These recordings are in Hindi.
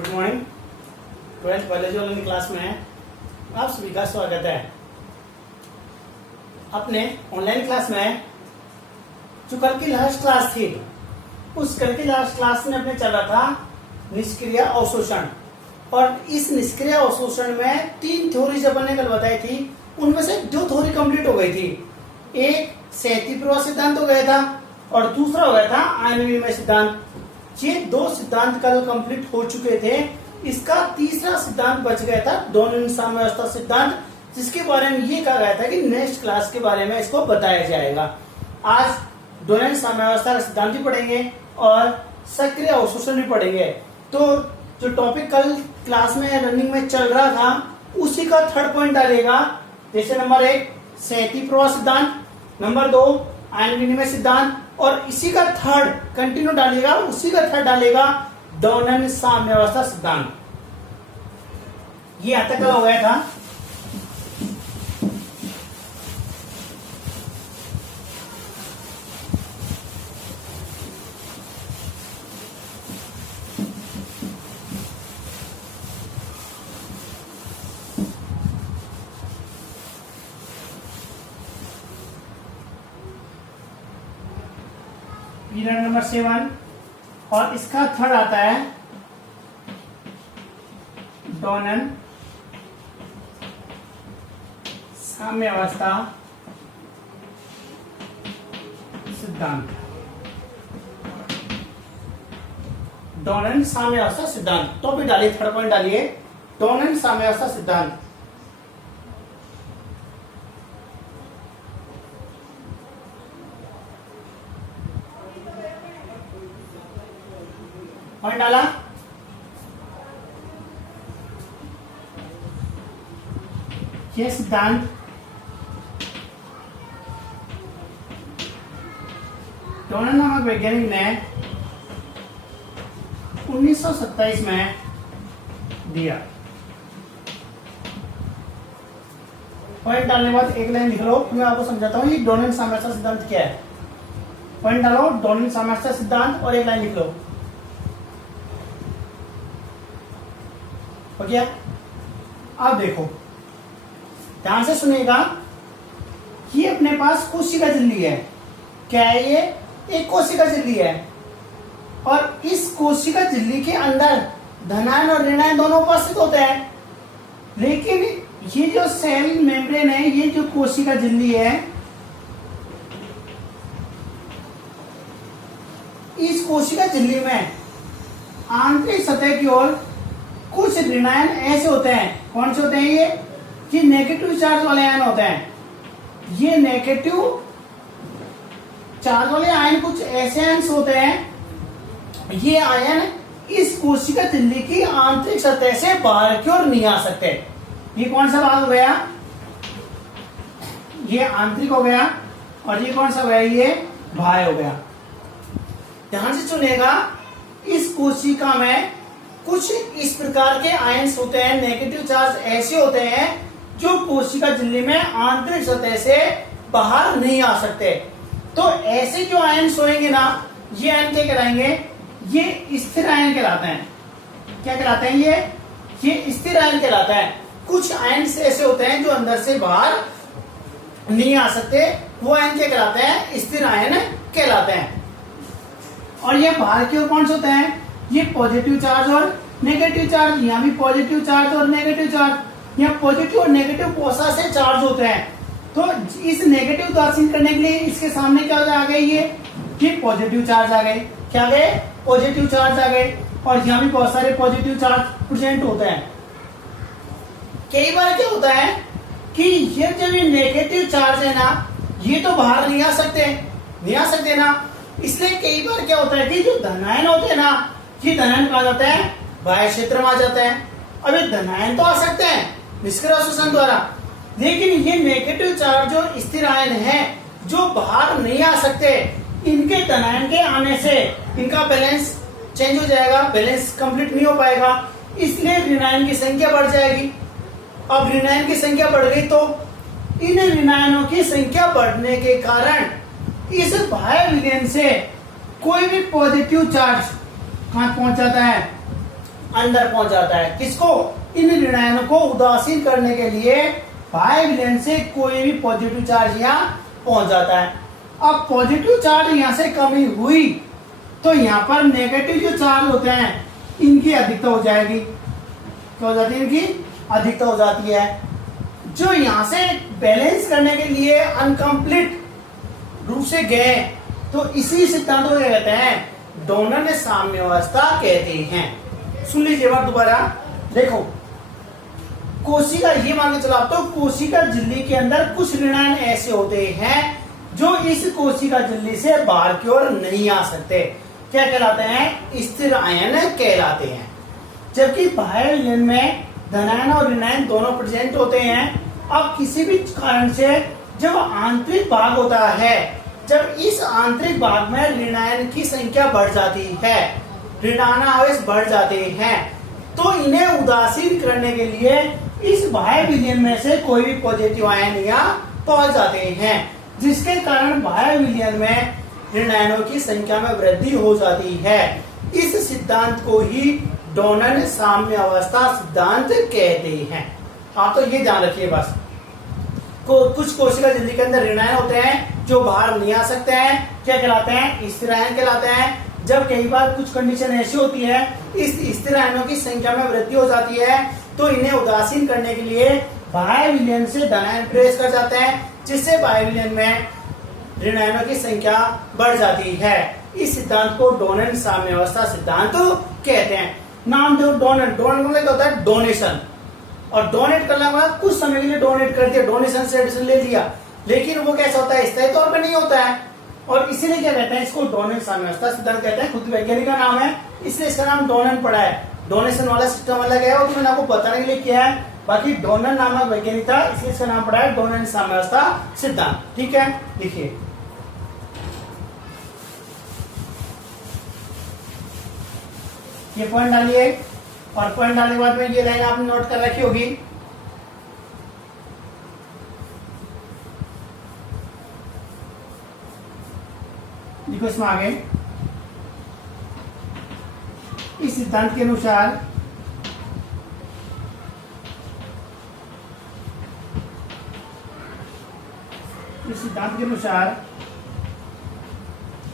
Good morning. 12th biology online class में आप सभी का स्वागत है। अपने ऑनलाइन क्लास में जो कल की लास्ट क्लास थी, उस कल की लास्ट क्लास में अपने चल रहा था निष्क्रिय अवशोषण, और इस निष्क्रिय अवशोषण में 3 थ्योरी जब मैंने कल बताई थी, उनमें से 2 थ्योरी कंप्लीट हो गई थी। एक सहती प्रवाह सिद्धांत हो गया था और दूसरा हो गया था आयन विनिमय सिद्धांत। ये 2 सिद्धांत कल कंप्लीट हो चुके थे। इसका तीसरा सिद्धांत बच गया था डोनन साम्यावस्था सिद्धांत, जिसके बारे में ये कहा गया था कि नेक्स्ट क्लास के बारे में इसको बताया जाएगा। आज डोनन साम्यावस्था का सिद्धांत भी पढ़ेंगे और सक्रिय अवशोषण भी पढ़ेंगे। तो जो टॉपिक कल क्लास में रनिंग में चल रहा था, उसी का थर्ड पॉइंट डालेगा। जैसे नंबर 1 सहती प्रवाह सिद्धांत, नंबर 2 आयन विनिमय सिद्धांत, और इसी का थर्ड कंटिन्यू डालेगा, उसी का थर्ड डालेगा डोनन साम्यावस्था सिद्धांत। ये यहाँ तक हो गया था। पीरियड नंबर 7 और इसका थर्ड आता है डोनन साम्यावस्था सिद्धांत। डोनन साम्यावस्था सिद्धांत तो भी डालिए, थर्ड पॉइंट डालिए डोनन साम्यावस्था सिद्धांत। पॉइंट डाला। यह सिद्धांत डोनन नामक वैज्ञानिक ने 1927 में दिया। पॉइंट डालने के बाद एक लाइन लिख लो, मैं आपको समझाता हूं ये डोनन साम्यावस्था सिद्धांत क्या है। पॉइंट डालो डोनन साम्यावस्था सिद्धांत और एक लाइन लिख लो। हो गया? अब देखो, ध्यान से सुनिएगा। ये अपने पास कोशिका झिल्ली है। क्या है ये? एक कोशिका झिल्ली है, और इस कोशिका झिल्ली के अंदर धनायन और ऋणायन दोनों उपस्थित होते हैं। लेकिन ये जो सेल मेम्ब्रेन है, ये जो कोशिका झिल्ली है, इस कोशिका झिल्ली में आंतरिक सतह की ओर कुछ ऋणायन ऐसे होते हैं। कौन से होते हैं? ये नेगेटिव चार्ज वाले आयन होते हैं। ये नेगेटिव चार्ज वाले आयन कुछ ऐसे आयन होते हैं। ये आयन इस कोशिका झिल्ली की आंतरिक सतह से बाहर की ओर नहीं आ सकते। ये कौन सा भाग हो गया? ये आंतरिक हो गया, और ये कौन सा हो गया? ये बाह्य हो गया। ध्यान से सुनिएगा, इस कोशिका में कुछ इस प्रकार के आयन्स होते हैं, नेगेटिव चार्ज ऐसे होते हैं जो कोशिका झिल्ली में आंतरिक सतह से बाहर नहीं आ सकते। तो ऐसे जो आयन्स होंगे ना, ये आयन क्या कहलाएंगे? ये स्थिर आयन कहलाते हैं। क्या कहलाते हैं? ये स्थिर आयन कहलाता है। कुछ आयन्स ऐसे होते हैं जो अंदर से बाहर नहीं आ सकते, वो आयन क्या कहलाते हैं? स्थिर आयन कहलाते हैं। और ये बाहर की ओर कौन से होते हैं? ये पॉजिटिव चार्ज और नेगेटिव चार्ज। यहाँ भी पॉजिटिव चार्ज और नेगेटिव चार्ज, यहाँ पॉजिटिव और नेगेटिव कोसा से चार्ज होते हैं। तो इस नेगेटिव को हासिल करने के लिए इसके सामने क्या आ गए? ये पॉजिटिव चार्ज आ गए। क्या आ गए? पॉजिटिव चार्ज आ गए। और यहाँ भी बहुत सारे पॉजिटिव चार्ज प्रेजेंट होते हैं। कई बार क्या होता है कि ये जो नेगेटिव चार्ज है ना, ये तो बाहर नहीं आ सकते ना। इसलिए कई बार क्या होता है कि जो धनायन होते हैं ना, ये धनायन कहा जाता है बाह्य क्षेत्र में आ जाते हैं। अब ये धनायन तो आ सकते हैं निष्क्रिय अवशोषण द्वारा, लेकिन ये नेगेटिव चार्ज जो स्थिर आयन है जो बाहर नहीं आ सकते, इनके धनायन के आने से इनका बैलेंस चेंज हो जाएगा, बैलेंस कंप्लीट नहीं हो पाएगा। इसलिए ऋणायन की संख्या बढ़ जाएगी। अब ऋणायन की संख्या बढ़ गई तो इन ऋणायनों की संख्या बढ़ने के कारण इस बाह्य विलयन से कोई भी पॉजिटिव चार्ज कहां पहुंच जाता है, अंदर पहुंच जाता है। किसको? इन ऋण आयनों को उदासीन करने के लिए बाह्य विलयन से कोई भी पॉजिटिव चार्ज यहाँ पहुंच जाता है। अब पॉजिटिव चार्ज यहाँ से कमी हुई तो यहाँ पर नेगेटिव जो चार्ज होते हैं इनकी अधिकता हो जाएगी। क्या हो जाती है? इनकी अधिकता हो जाती है। जो यहाँ से बैलेंस करने के लिए अनकंप्लीट रूप से गए तो इसी सिद्धांत को कहते हैं डोनर साम्यावस्था कहते हैं। सुन लीजिए बात दोबारा, देखो कोशिका, ये मान के चलो आप तो कोशिका झिल्ली के अंदर कुछ ऋण आयन ऐसे होते हैं जो इस कोशिका झिल्ली से बाहर की ओर नहीं आ सकते। क्या कहलाते हैं? स्थिर आयन कहलाते हैं। जबकि बाह्य विलयन में धनायन और ऋणायन दोनों प्रेजेंट होते हैं। अब किसी भी कारण से जब आंतरिक भाग होता है, जब इस आंतरिक भाग में ऋणायन की संख्या बढ़ जाती है, ऋणायन आवेश बढ़ जाते हैं, तो इन्हें उदासीन करने के लिए इस बाह्य विलयन में से कोई भी पॉजिटिव आयन यहाँ पहुंच जाते हैं, जिसके कारण बाह्य विलयन में ऋणायनों की संख्या में वृद्धि हो जाती है। इस सिद्धांत को ही डोनर साम्य अवस्था सिद्धांत कहते हैं। हाँ, तो ये ध्यान रखिए बस। कुछ कोशिका झिल्ली के अंदर ऋणायन होते हैं जो बाहर नहीं आ सकते हैं। क्या कहलाते हैं? स्थिर आयन कहलाते हैं। जब कई बार कुछ कंडीशन ऐसी होती है, इस स्थिर आयनों की संख्या में वृद्धि हो जाती है, तो इन्हें उदासीन करने के लिए बाह्य विलयन से धनायन प्रवेश कर जाते हैं, जिससे बाह्य विलयन में ऋणायनों की संख्या बढ़ जाती है। इस सिद्धांत को डोनर साम्यावस्था सिद्धांत कहते हैं। नाम दो डोनर, डोनर मतलब क्या होता है? डोनेशन। और डोनेट करने के बाद कुछ समय के लिए डोनेट कर दिया, डोनेशन से एडिशन ले लिया, लेकिन वो कैसा होता है? स्थायी तौर पर नहीं होता है। और इसीलिए क्या कहते हैं? इसको डोनर साम्यावस्था सिद्धांत कहते हैं। खुद वैज्ञानिक का नाम है, इसलिए इसका नाम डोनर पड़ा है। डोनेशन वाला सिस्टम अलग है, वो तो मैंने आपको बताने के लिए किया है। बाकी डोनर नामक वैज्ञानिक था, इसलिए इसका नाम पड़ा है डोनर साम्यावस्था सिद्धांत। ठीक है, देखिए ये पॉइंट डालिए, और पॉइंट डालने के बाद में ये लाइन आपने नोट कर रखी होगी। देखो इसमें आगे, इस सिद्धांत के अनुसार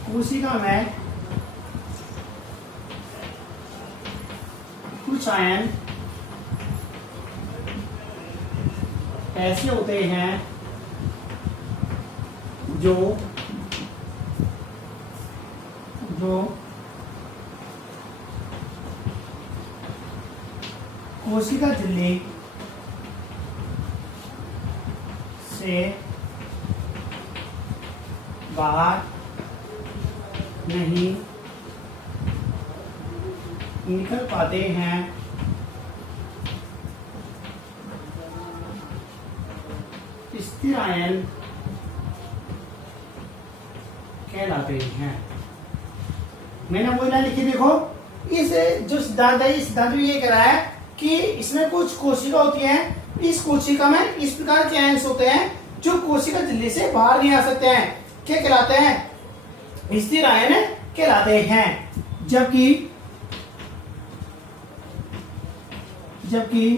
कोशिका में कुछ आयन ऐसे होते हैं जो कोशिका झिल्ली से बाहर नहीं निकल पाते हैं, स्थिर आयन कहलाते हैं। मैंने वही ना लिखी, देखो इस जो सिद्धांत है, इस सिद्धांत में ये कह रहा है कि इसमें कुछ कोशिका होती हैं, इस कोशिका में इस प्रकार के आयन होते हैं जो कोशिका झिल्ली से बाहर नहीं आ सकते हैं। क्या कहलाते हैं? स्थिर आयन कहलाते हैं। जबकि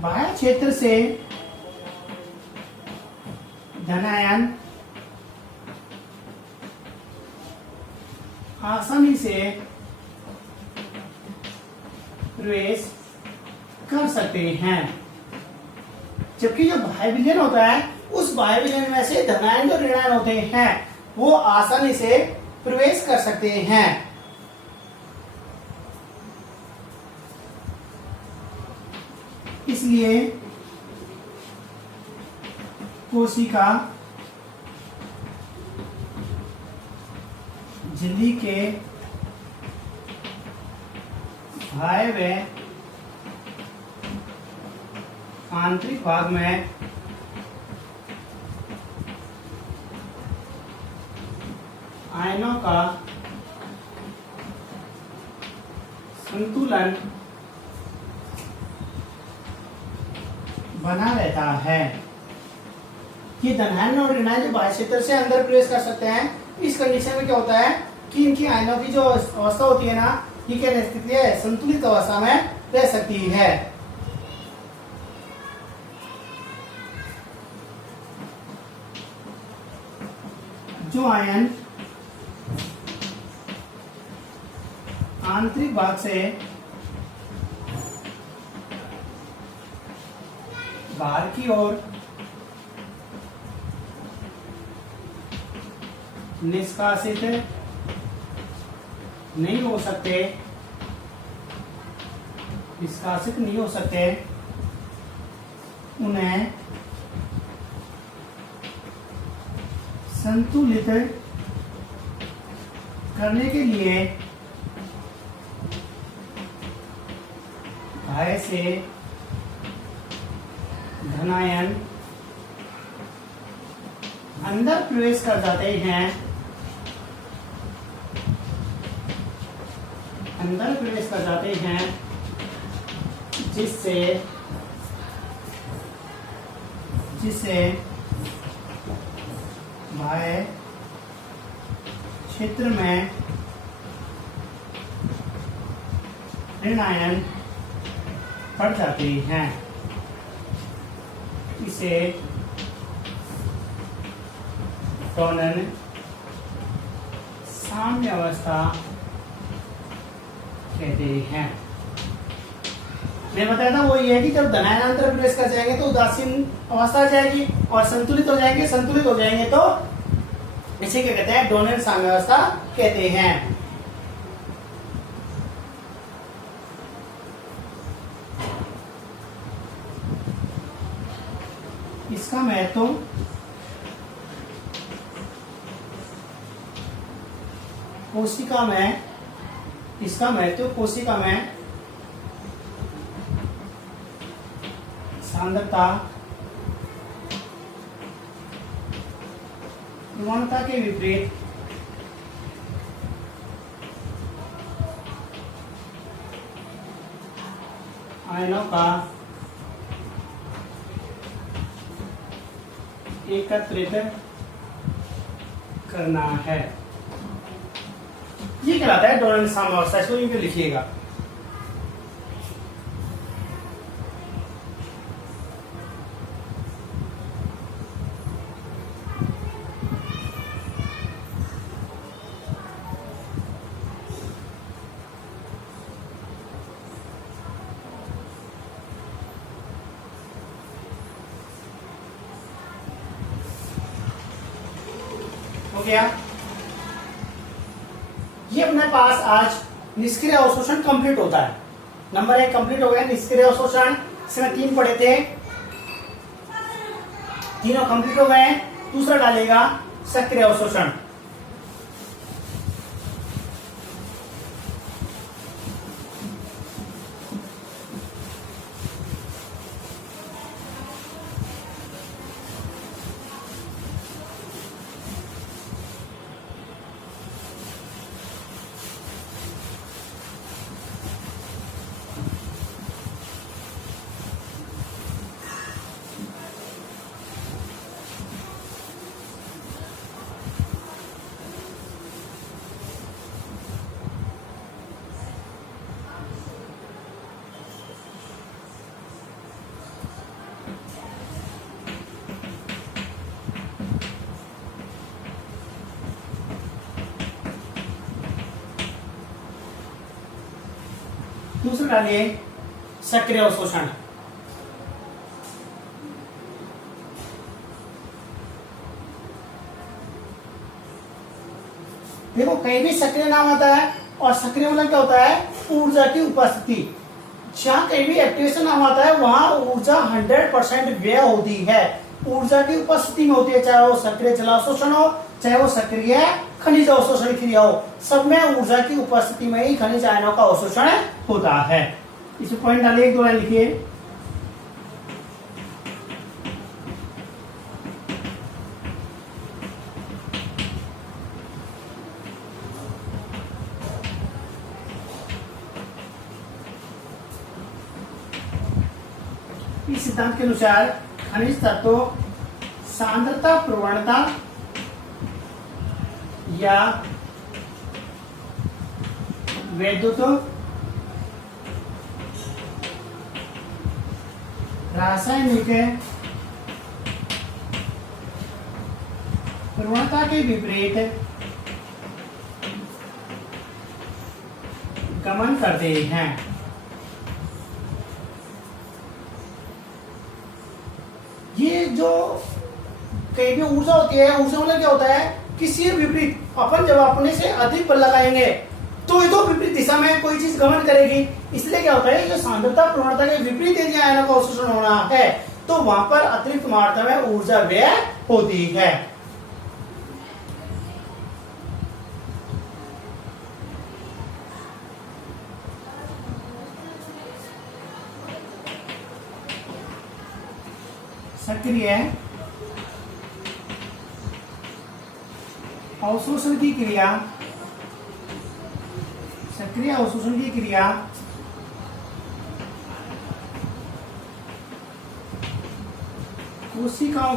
बाह्य क्षेत्र से धनायन आसानी से प्रवेश कर सकते हैं। जबकि जो बाह्य विलयन होता है, उस बाह्य विलयन में से धनायन जो ऋणायन होते हैं वो आसानी से प्रवेश कर सकते हैं। इसलिए कोशिका झिल्ली के बाह्य व आंतरिक भाग में आयनों का संतुलन बना रहता है। कि धनायन और ऋणायन जो बाह्य क्षेत्र से अंदर प्रवेश कर सकते हैं, इस कंडीशन में क्या होता है कि इनकी आयनों की जो अवस्था होती है ना, ये क्या रह सकती है, संतुलित अवस्था में रह सकती है। जो आयन आंतरिक भाग से बाहर की ओर निष्कासित नहीं हो सकते, निष्कासित नहीं हो सकते, उन्हें संतुलित करने के लिए बाह्य से धनायन अंदर प्रवेश कर जाते हैं, अंदर प्रवेश कर जाते हैं, जिससे बाह्य क्षेत्र में ऋणायन पड़ जाते हैं। इसे डोनन साम्य अवस्था कहते हैं। मैं बताया था वो ये है कि जब धनायन अंतर प्रवेश कर जाएंगे तो उदासीन अवस्था आ जाएगी, और संतुलित हो जाएंगे, संतुलित हो जाएंगे तो इसे क्या कहते हैं, डोनन साम्य अवस्था कहते हैं। इसका महत्व कोशिका में, इसका महत्व कोशिका में सांद्रता प्रवणता के विपरीत आयनों का एकत्रित करना है, ये कहलाता है डोनन साम्य अवस्था। इसको यहीं पे लिखिएगा। हो गया। ये अपने पास आज निष्क्रिय अवशोषण कंप्लीट होता है। नंबर 1 कंप्लीट हो गया, निष्क्रिय अवशोषण। इसमें 3 पढ़े थे, तीनों कंप्लीट हो गए। दूसरा डालेगा सक्रिय अवशोषण। दूसरा डालिए सक्रिय अवशोषण। देखो कहीं भी सक्रिय नाम आता है, और सक्रिय मतलब क्या होता है, ऊर्जा की उपस्थिति। जहां कहीं भी एक्टिवेशन नाम आता है वहां ऊर्जा 100% व्यय होती है, ऊर्जा की उपस्थिति में होती है, चाहे वो सक्रिय जल अवशोषण हो, चाहे वो सक्रिय खनिज अवशोषण क्रिया हो, सब में ऊर्जा की उपस्थिति में ही खनिज आयनों का अवशोषण होता है। इस पॉइंट डालिए, 1-2 लाइन लिखिए। इस सिद्धांत के अनुसार खनिज तत्वों सांद्रता प्रवणता या वैद्युत रासायनिक प्रवणता के विपरीत गमन करते हैं। ये जो कहीं भी ऊर्जा होती है, ऊर्जा मतलब क्या होता है, किसी विपरीत अपन जब अपने से अधिक बल लगाएंगे तो ये तो विपरीत दिशा में कोई चीज गमन करेगी। इसलिए क्या होता है, जो सांद्रता प्रवणता के विपरीत यदि आयनों का अवशोषण होना है तो वहां पर अतिरिक्त मात्रा में ऊर्जा व्यय होती है। सक्रिय अवशोषण की क्रिया, सक्रिय अवशोषण की क्रिया कोशिकाओं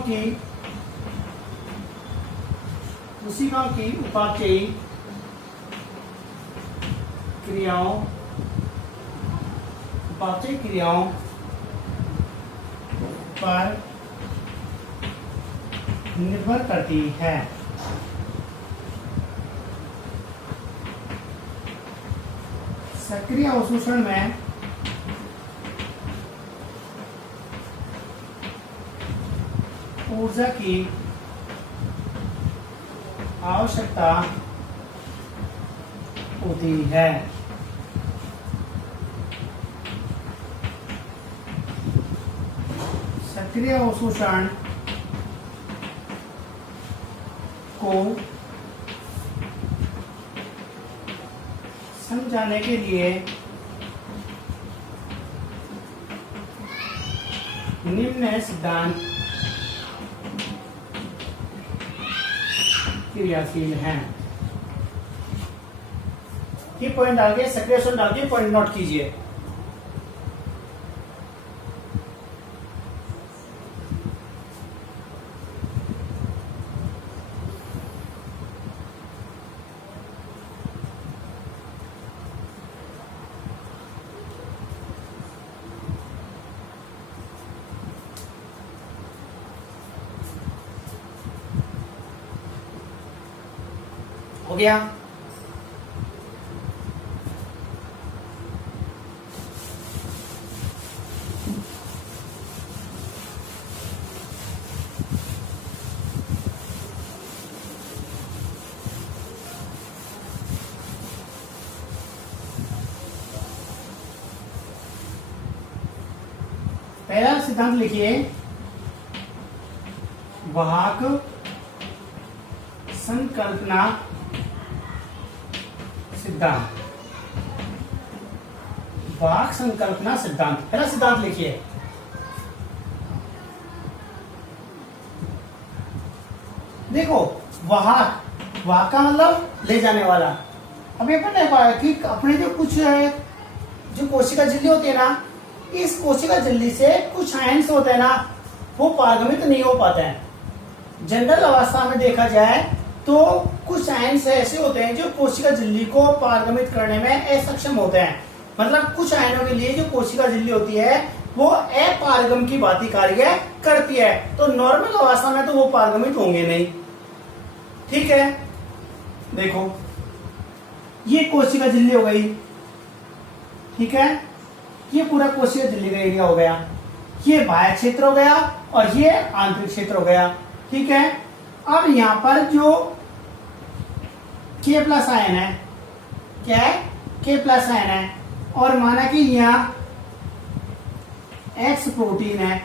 की उपापचयी क्रियाओं पर निर्भर करती है। सक्रिय अवशोषण में ऊर्जा की आवश्यकता होती है। सक्रिय अवशोषण को समझाने के लिए निम्न सिद्धांत क्रियाशील हैं। ये पॉइंट डाल के, सक्रिय अवशोषण डाल के पॉइंट नोट कीजिए। हो गया? पहला सिद्धांत लिखिए, वाहक संकल्पना सिद्धांत। वाहक संकल्पना सिद्धांत, पहला सिद्धांत लिखिए। देखो, वाहक का मतलब ले जाने वाला। अब ये पता है कि अपने जो कुछ है, जो कोशिका झिल्ली होती है ना, इस कोशिका झिल्ली से कुछ आयंस होते हैं ना, वो पारगमित नहीं हो पाते हैं। जनरल अवस्था में देखा जाए तो कुछ आयंस ऐसे होते हैं जो कोशिका झिल्ली को पारगमित करने में असक्षम होते हैं। मतलब कुछ आयनों के लिए जो कोशिका झिल्ली होती है वो अपारगम की भांति कार्य करती है, तो नॉर्मल अवस्था में तो वो पारगमित होंगे नहीं। ठीक है, देखो ये कोशिका झिल्ली हो गई, ठीक है, ये पूरा कोशिका झिल्ली का एरिया हो गया, ये बाह्य क्षेत्र हो गया और ये आंतरिक क्षेत्र हो गया। ठीक है, अब यहां पर जो K प्लस आयन है, क्या है, K प्लस आयन है, और माना कि यहाँ X प्रोटीन है।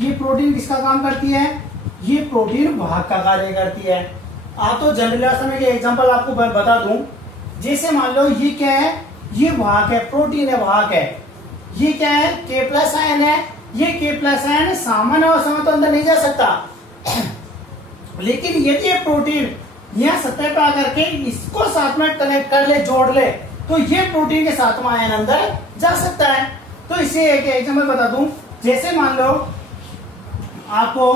ये प्रोटीन किसका काम करती है, ये प्रोटीन वाहक का कार्य करती है। आप तो जनरल में ये एग्जांपल आपको बता दूं, जैसे मान लो ये क्या है, ये वाहक है, प्रोटीन है, वाहक है। ये क्या है, K प्लस आयन है। ये K प्लस आयन सामान्य अवस्था में तो अंदर नहीं जा सकता, लेकिन यदि ये प्रोटीन यह सतह पर आकर के इसको साथ में कनेक्ट कर ले, जोड़ ले, तो ये प्रोटीन के साथ में आयन अंदर जा सकता है। तो इसे एक एग्जांपल बता दूं, जैसे मान लो आपको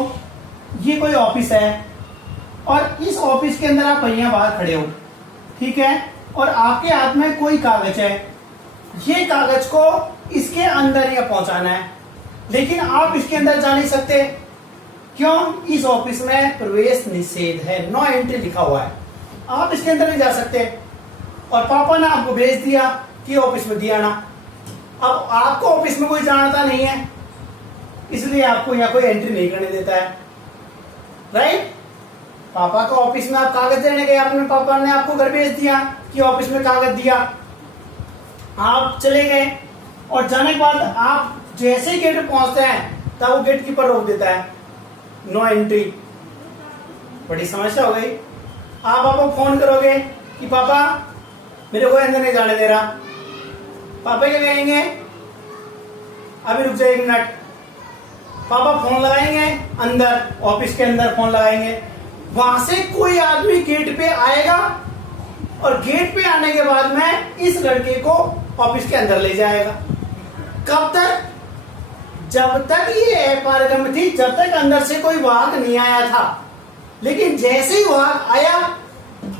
ये कोई ऑफिस है और इस ऑफिस के अंदर आप भैया बाहर खड़े हो, ठीक है, और आपके हाथ में कोई कागज है, ये कागज को इसके अंदर या पहुंचाना है, लेकिन आप इसके अंदर जा नहीं सकते। क्यों? इस ऑफिस में प्रवेश निषेध है, नो एंट्री लिखा हुआ है, आप इसके अंदर नहीं जा सकते। और पापा ने आपको भेज दिया कि ऑफिस में दिया ना, अब आपको ऑफिस में कोई जानता नहीं है, इसलिए आपको यहाँ कोई एंट्री नहीं करने देता है, राइट। पापा को ऑफिस में आप कागज देने गए, आपने पापा ने आपको घर भेज दिया कि ऑफिस में कागज दिया, आप चले गए और जाने के बाद आप जैसे ही गेट पे पहुंचते हैं तब वो गेट कीपर रोक देता है, नो एंट्री। बड़ी समस्या हो गई। आप पापा फोन करोगे कि पापा मेरे को अंदर नहीं जाने दे रहा, पापा क्या कहेंगे? अभी रुक जाए 1 मिनट। पापा फोन लगाएंगे, अंदर ऑफिस के अंदर फोन लगाएंगे, वहां से कोई आदमी गेट पे आएगा और गेट पे आने के बाद में इस लड़के को ऑफिस के अंदर ले जाएगा। कब तक? जब तक ये अपारगम थी, जब तक अंदर से कोई वाहक नहीं आया था। लेकिन जैसे ही वाहक आया,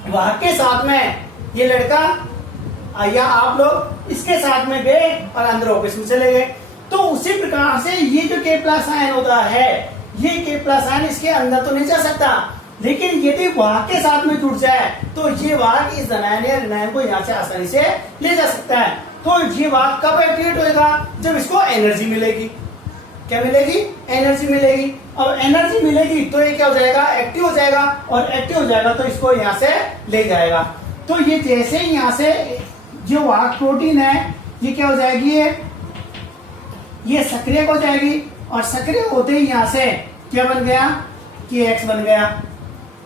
वाहक के साथ में ये लड़का या आप लोग इसके साथ में गए और अंदर ऑफिस में चले गए। तो उसी प्रकार से ये जो K+ आयन होता है, ये K+ आयन इसके अंदर तो नहीं जा सकता, लेकिन यदि वाहक के साथ में जुड़ जाए तो ये वाहक इस धनायन या ऋणायन को यहाँ से आसानी से ले जा सकता है। तो ये वाहक कब एक्टिवेट होगा? जब इसको एनर्जी मिलेगी। क्या मिलेगी? एनर्जी मिलेगी। और एनर्जी मिलेगी तो ये क्या हो जाएगा? एक्टिव हो जाएगा, और एक्टिव हो जाएगा तो इसको यहाँ से ले जाएगा। तो ये जैसे ही यहाँ से जो वाहक प्रोटीन है ये क्या हो जाएगी? ये सक्रिय हो जाएगी, और सक्रिय होते ही यहाँ से क्या बन गया? KX बन गया।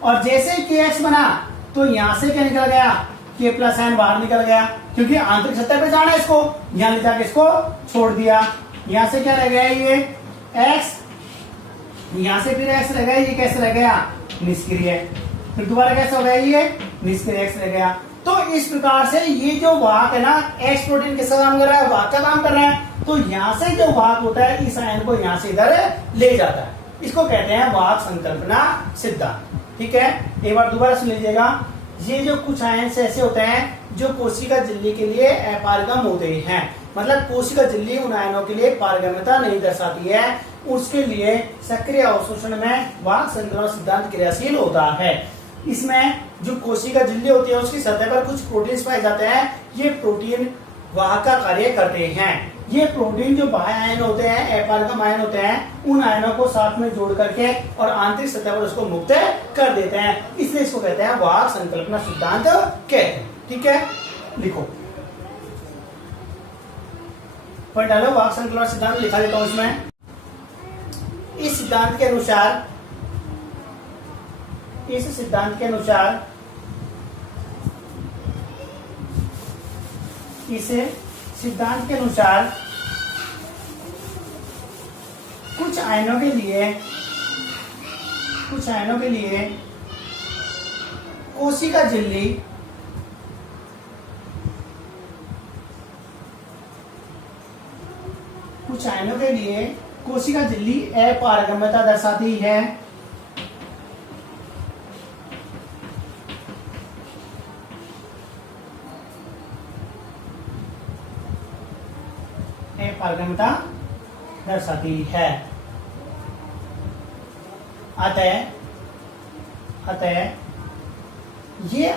और जैसे KX बना तो यहाँ से क्या निकल गया? K+ आयन बाहर निकल गया, क्योंकि आंतरिक सतह पे जाना है इसको, यहाँ ले जाके इसको छोड़ दिया। यहाँ से क्या रह गया? ये X, यहाँ से फिर X रह गया, ये कैसे रह गया? निष्क्रिय। फिर दोबारा कैसे हो गया? ये निष्क्रिय X रह गया। तो इस प्रकार से ये जो वाहक है ना, X प्रोटीन किसका काम कर रहा है? वाहक का काम कर रहा है। तो यहाँ से जो वाहक होता है इस आयन को यहाँ से इधर ले जाता है, इसको कहते हैं वाहक संकल्पना सिद्धांत। ठीक है, एक बार दोबारा सुन लीजिएगा। ये जो कुछ आयन ऐसे होते हैं जो कोशिका झिल्ली के लिए अपारगम होते हैं, मतलब कोशिका झिल्ली उन आयनों के लिए पारगम्यता नहीं दर्शाती है, उसके लिए सक्रिय अवशोषण में वाहक संकल्पना सिद्धांत क्रियाशील होता है। इसमें जो कोशिका झिल्ली होती है उसकी सतह पर कुछ प्रोटीन्स पाए जाते हैं, ये प्रोटीन वाहक का कार्य करते हैं। ये प्रोटीन जो बाह्य आयन होते हैं, अपारगम आयन होते हैं, उन आयनों को साथ में जोड़ करके और आंतरिक सतह पर उसको मुक्त कर देते हैं, इसलिए इसको कहते हैं वाहक संकल्पना सिद्धांत कहते हैं। ठीक है, लिखो पॉइंट डालो। वाहक संकल्पना सिद्धांत लिखा देता हूं इसमें। इस सिद्धांत के अनुसार कुछ आयनों के लिए कोशिका झिल्ली अपारगम्यता दर्शाती है। पारगम्यता दर्शाती है। अतः ये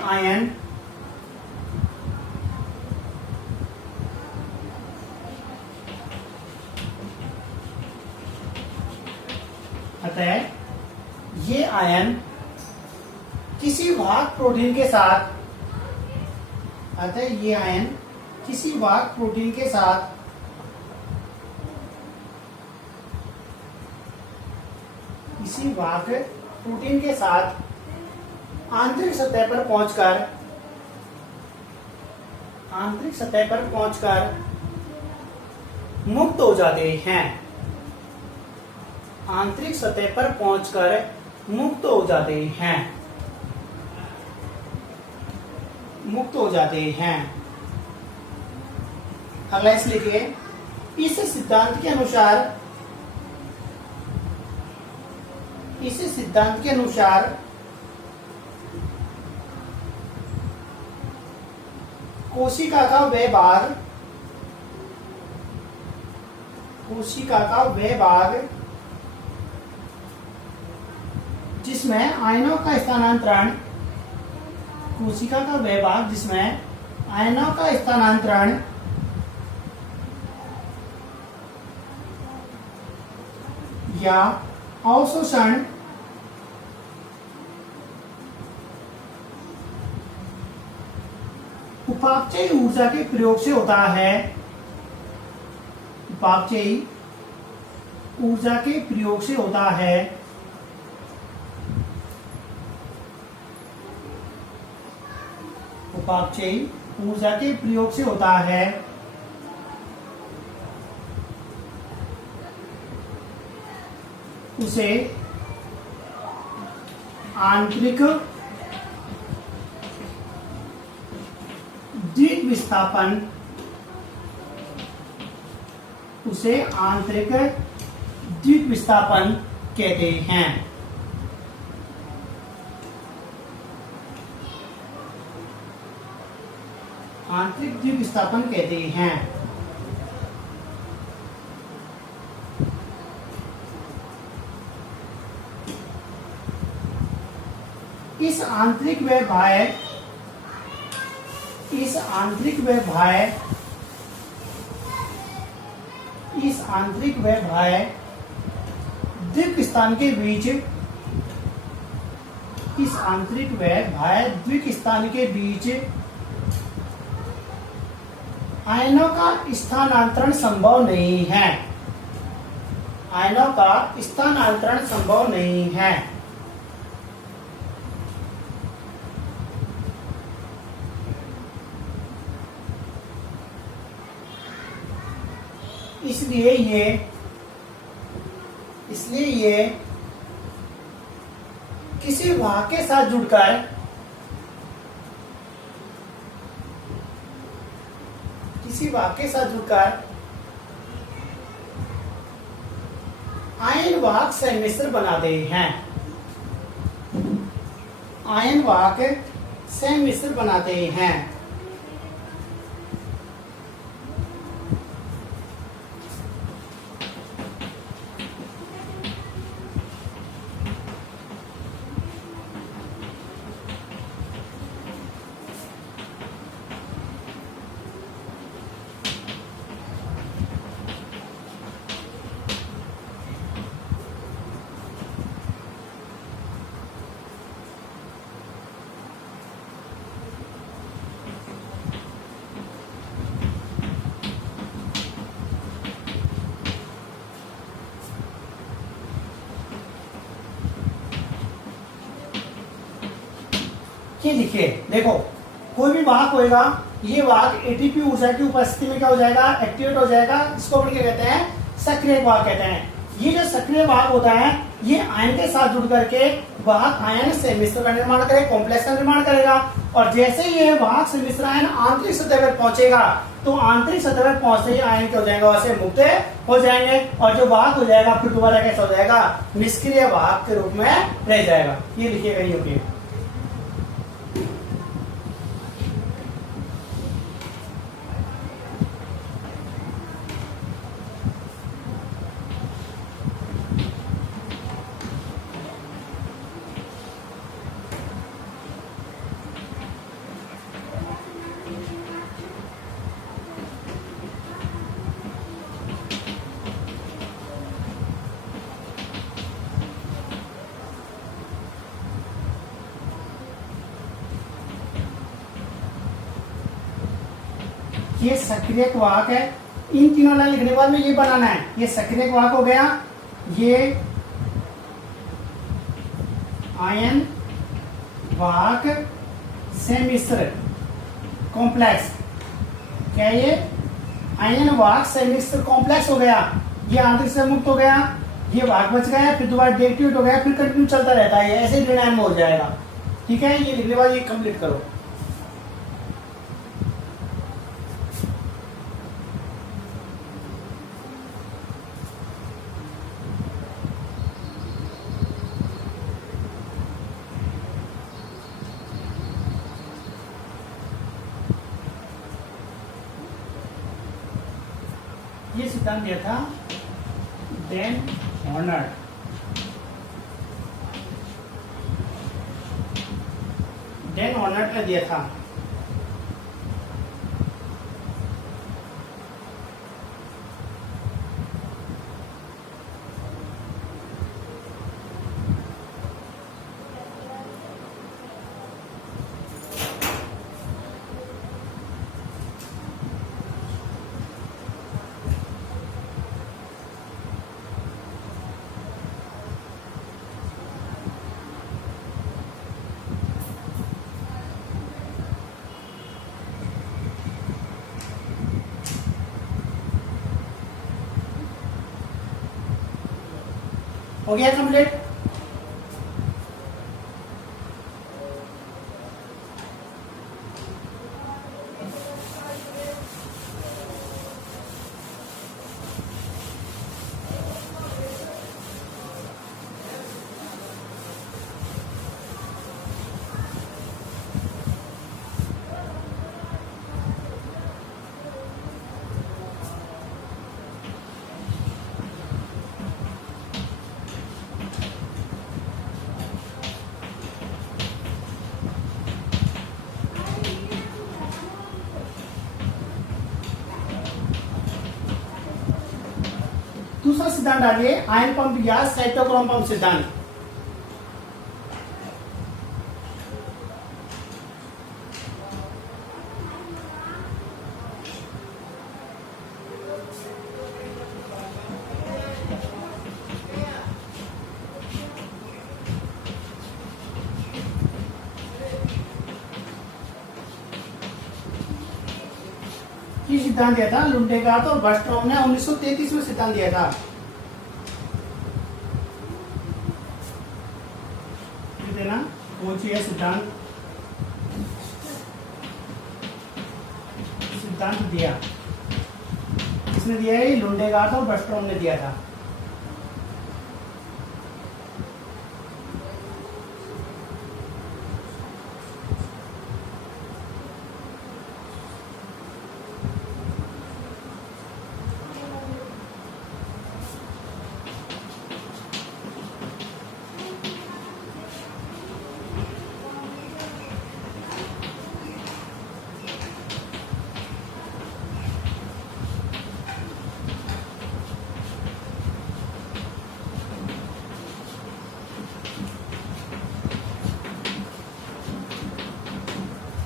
आयन किसी वाहक प्रोटीन के साथ आंतरिक सतह पर पहुंचकर मुक्त हो जाते हैं। आंतरिक सतह पर पहुंचकर मुक्त हो जाते हैं। अगला इस लिखिए। इस सिद्धांत के अनुसार इस सिद्धांत के अनुसार कोशिका का वह भाग जिसमें आयनों का स्थानांतरण या अवशोषण उपापचयी ऊर्जा के प्रयोग से होता है। उपापचयी ऊर्जा के प्रयोग से होता है। उपापचयी ऊर्जा के प्रयोग से होता है। उसे आंतरिक द्विक विस्थापन कहते हैं। आंतरिक द्विक विस्थापन कहते हैं। इस आंतरिक व बाह्य द्विक स्थान के बीच आयनों का स्थानांतरण संभव नहीं है। इसलिए ये किसी वाहक के साथ जुड़कर आयन वाहक संमिश्र बनाते हैं। ये लिखिए, देखो कोई भी वाहक होएगा, ये वाहक एटीपी ऊर्जा की उपस्थिति में क्या हो जाएगा, एक्टिवेट हो जाएगा। इसको अपन क्या कहते हैं, सक्रिय वाहक कहते हैं। ये जो सक्रिय वाहक होता है ये आयन के साथ जुड़ करके वाहक आयन से मिश्र का निर्माण करेगा, कॉम्प्लेक्स का निर्माण करेगा। और जैसे ही ये वाहक से मिश्र आयन आंतरिक सतह पर पहुंचेगा तो आंतरिक सतह पर पहुंचते ही आयन क्या हो जाएगा, वहां से मुक्त हो जाएंगे और जो वाहक हो जाएगा फिर दोबारा कैसा हो जाएगा, निष्क्रिय वाहक के रूप में रह जाएगा। ये लिखिएगा ये ओके। ये सक्रिय वाहक है। इन तीनों लाइन लिखने के बाद में ये बनाना है, ये सक्रिय वाहक हो गया, ये आयन वाहक से मिश्र कॉम्प्लेक्स, क्या ये आयन वाहक से मिश्र कॉम्प्लेक्स हो गया। ये आंतरिक से मुक्त हो गया, ये वाहक बच गया, फिर दोबारा डीएक्टिवेट हो गया, फिर कंटिन्यू चलता रहता है, ऐसे ऋणायन में हो जाएगा। ठीक है, ये लिखने के बाद ये कंप्लीट करो। ये सिद्धांत दिया था डैन हॉर्नर। डैन हॉर्नर ने दिया था। हो गया कंप्लीट। दूसरा सिद्धांत डालिए आयन पंप या साइटोक्रोम पंप सिद्धांत। ये सिद्धांत दिया था लुंडेगार्ड और बर्स्ट्रॉम ने 1933 में सिद्धांत दिया था। देना कोची है सिद्धांत सिद्धांत दिया, किसने दिया है? लुंडेगार्ड और बर्स्ट्रॉम ने दिया था।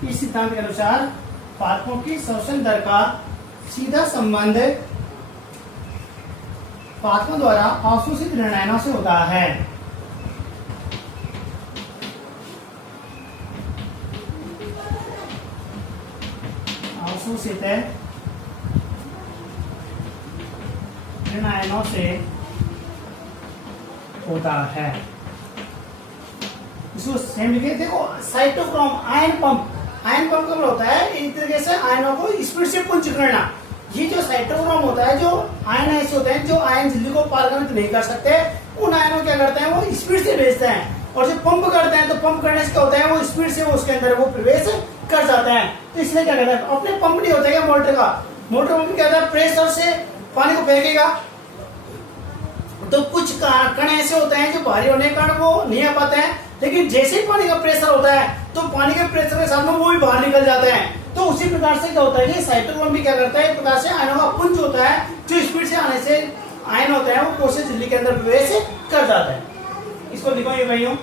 इस सिद्धांत के अनुसार पादपों की श्वसन दर का सीधा संबंध पादपों द्वारा अवशोषित ऋणायनों से होता है। अवशोषित ऋणायनों से होता है। इसको सेम लिखे। देखो साइटोक्रोम आयन पंप कब होता है? एक तरीके से आयनों को स्पीड से पुंज करना। ये जो साइटोक्रोम होता है, जो आयन ऐसे होते हैं जो आयन झिल्ली को पारगमन नहीं कर सकते, उन आयनों क्या करते हैं? वो स्पीड से भेजते हैं। और जब पंप करते हैं तो पंप करने से क्या होता है? वो स्पीड से वो उसके अंदर वो प्रवेश कर जाते हैं। तो इसलिए क्या कहते हैं? अपने पंप नहीं होता है मोटर का। मोटर पंप क्या होता है? प्रेशर से पानी को फेंकेगा। तो कुछ कण ऐसे होते हैं जो भारी होने के कारण वो नहीं आ पाते हैं, लेकिन जैसे ही पानी का प्रेशर होता है तो पानी के प्रेशर के साथ में वो भी बाहर निकल जाते हैं। तो उसी प्रकार से क्या होता है कि साइटोक्रोम भी क्या करता है? एक प्रकार से आयनों का पुंज होता है जो स्पीड से आने से आयन होते हैं वो कोशिश झिल्ली के अंदर प्रवेश कर जाता है। इसको लिखो ये भाइयों।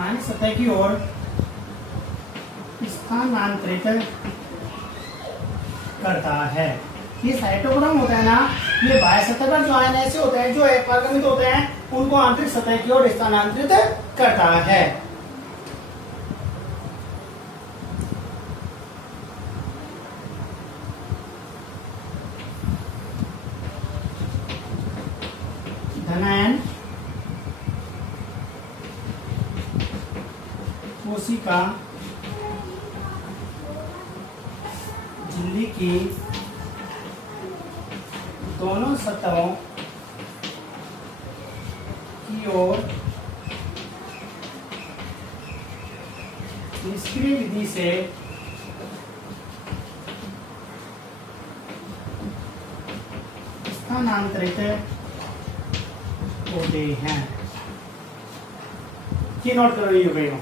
आयन सतह की ओर स्थानांतरित करता है। ये साइटोक्रोम होता है ना, ये बाह्य सतह पर जो आयन ऐसे होते हैं जो अपारगमित होते हैं उनको आंतरिक सतह की ओर स्थानांतरित करता है। कोशिका झिल्ली की दोनों सतहों की ओर निष्क्रिय विधि से स्थानांतरित होते हैं। ये नोट करो ये भाई हो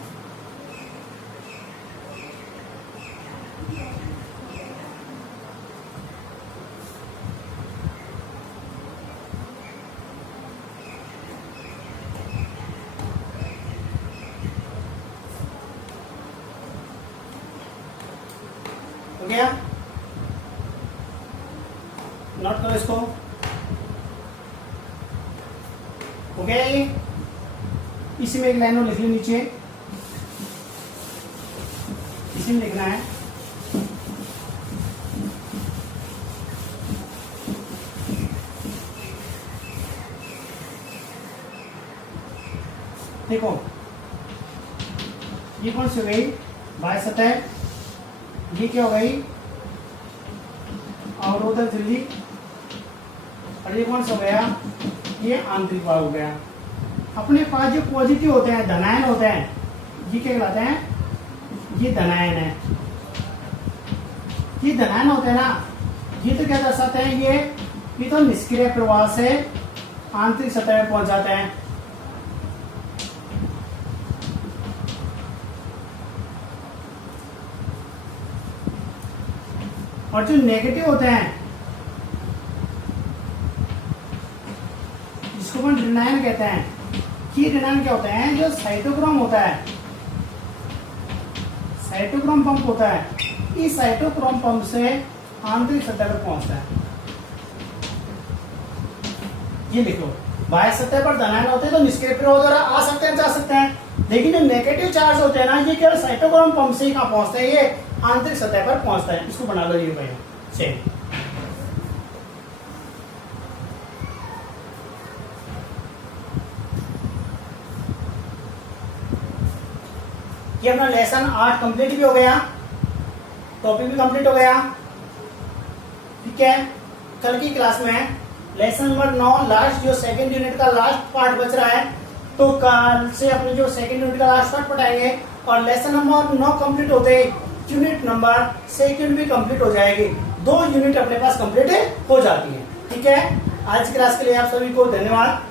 गया। नोट करो इसको। हो गया ये। इसी में एक लाइन और लिख लो नीचे, इसी में लिखना है देखो ये कौन सी हो गई बाह्य सतह, ये क्या हो गई अवरोधक झिल्ली, और ये कौन सा हो गया ये आंतरिक भाग हो गया। अपने पास जो पॉजिटिव होते हैं धनायन होते हैं ये क्या कहलाते हैं, ये धनायन है। ये धनायन होते हैं ना, ये तो क्या दर्शाते हैं, ये तो निष्क्रिय प्रवाह से आंतरिक सतह में पहुंच जाते हैं। और जो नेगेटिव होते हैं जिसको अपन ऋणायन कहते हैं, ये ऋणायन क्या होते हैं, जो साइटोक्रोम होता है, साइटोक्रोम पंप होता है, इस साइटोक्रोम पंप से आंतरिक सतह पर पहुंचता है। ये लिखो बाह्य सतह पर धनायन होते हैं तो निष्क्रिय प्रवाह द्वारा आ सकते हैं जा सकते हैं, लेकिन जो नेगेटिव चार्ज होते हैं ना ये केवल साइटोक्रोम पंप से ही कहां पहुंचते हैं, ये आंतरिक सतह पर पहुंचता है। इसको बना लो ये भाई सेम। ये अपना लेसन 8 कंप्लीट भी हो गया, टॉपिक भी कंप्लीट हो गया। ठीक है, कल की क्लास में लेसन नंबर 9 लास्ट जो सेकंड यूनिट का लास्ट पार्ट बच रहा है, तो कल से अपने जो सेकंड यूनिट का लास्ट पार्ट पढ़ाएंगे और लेसन नंबर 9 कंप्लीट होते ही यूनिट नंबर सेकंड भी कंप्लीट हो जाएगी। 2 यूनिट अपने पास कंप्लीट हो जाती है। ठीक है, आज की क्लास के लिए आप सभी को धन्यवाद।